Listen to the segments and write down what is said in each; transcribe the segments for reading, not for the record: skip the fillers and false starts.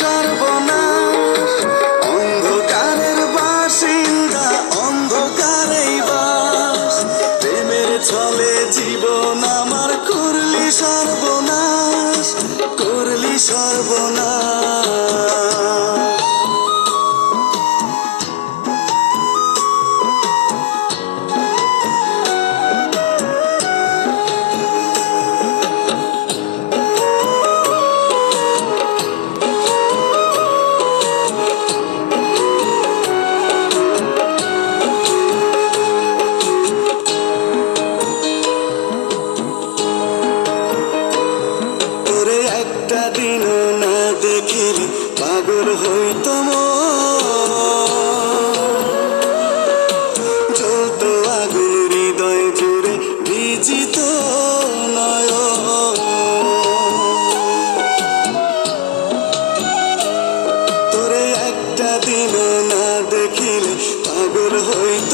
সর্বনাশ, অন্ধকারের বাসিন্দা অন্ধকারেই বাস। প্রেমের ছলে জীবন আমার করলি সর্বনাশ, করলি সর্বনাশ। একটা দিনও না দেখিলে পাগল হইত জ্বলত আগুন হৃদয় জুড়ে ভিজিত নয়ন। তোরে একটা দিনও না দেখিলে পাগল হইত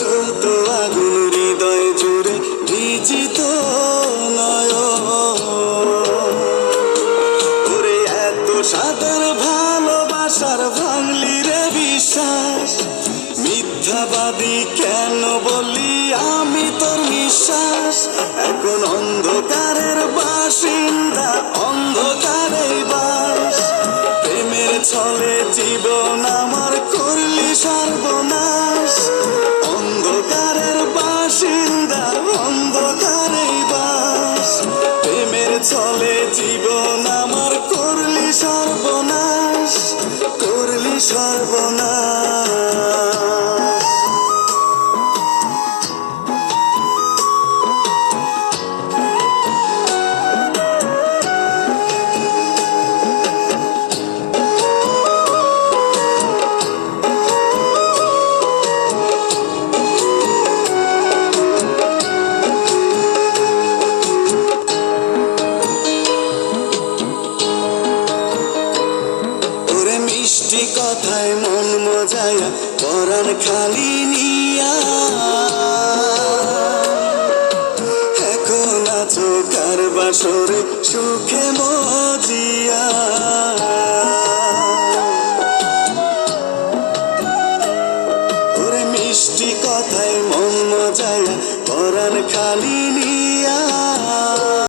জ্বলত আগুন হৃদয় জুড়ে ভিজিত নয়ন। ওরে এত সাদার ভালোবাসার ভাঙলি রে বিশ্বাস, মিথ্যাবাদী কেন বলি আমি তোর নিঃশ্বাস। এখন অন্ধকারের বাসিন্দা অন্ধকারেই বাস। প্রেমের ছলে জীবন আমার করলি সর্বনাশ, অন্ধকারের বাসিন্দা অন্ধকারেই বাস। প্রেমের ছলে জীবন আমার করলি সর্বনাশ, করলি সর্বনাশ। মিষ্টি কথায় মন মজায়া পরাণ খালি নিয়া, এখন আছো কার বাসরে সুখে মজিয়া।